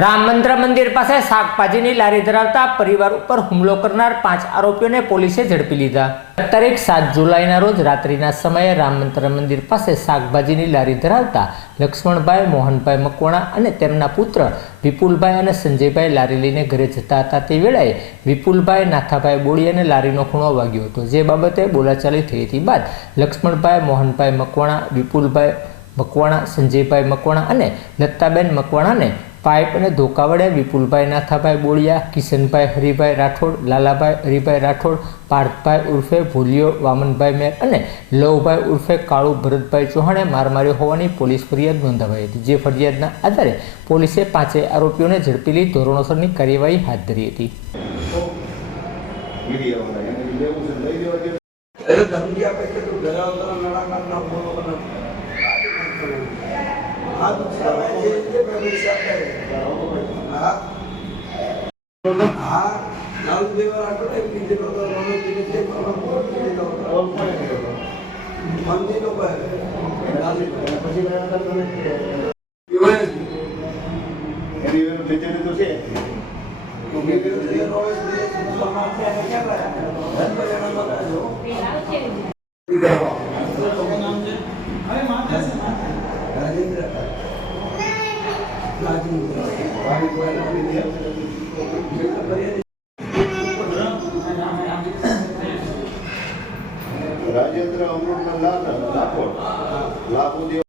રામ મંત્ર મંદિર પાસે શાકભાજીની લારી ધરાવતા પરિવાર ઉપર હુમલો કરનાર પાંચ આરોપીઓને પોલીસે ઝડપી લીધા. તારીખ સાત જુલાઈના રોજ રાત્રિના સમયે રામ મંત્ર મંદિર પાસે શાકભાજીની લારી ધરાવતા લક્ષ્મણભાઈ, મોહનભાઈ મકવાણા અને તેમના પુત્ર વિપુલભાઈ અને સંજયભાઈ લારી લઈને ઘરે જતા હતા તે વેળાએ વિપુલભાઈ, નાથાભાઈ બોળી અને લારીનો ખૂણો વાગ્યો હતો. જે બાબતે બોલાચાલી થઈ હતી બાદ લક્ષ્મણભાઈ, મોહનભાઈ મકવાણા, વિપુલભાઈ મકવાણા, સંજયભાઈ મકવાણા અને લતાબેન મકવાણાને પાઇપ અને ધોકા વડે વિપુલભાઈ નાથાભાઈ બોળિયા, કિશનભાઈ હરિભાઈ રાઠોડ, લાલાભાઈ હરિભાઈ રાઠોડ, પાર્થભાઈ ઉર્ફે ભૂલિયો, વામનભાઈ મેર અને લવભાઈ ઉર્ફે કાળુ ભરતભાઈ ચૌહાણે માર માર્યો હોવાની પોલીસ ફરિયાદ નોંધાવાઈ હતી, જે ફરિયાદના આધારે પોલીસે પાંચેય આરોપીઓને ઝડપી લઈ ધોરણોસરની કાર્યવાહી હાથ ધરી હતી. ધમકી આપે છે તું ડરાવતા નડાકાર ના બોલો મને આ દુસરા જે રીતે પૈસા આપે હા લાલ દેવા રાખો ને બીજેનો તો રણો કરો ઓલ કોણે કર્યો? મંદિરનો પર પછી રાજેન્દ્ર અમૃત લાખો લાખો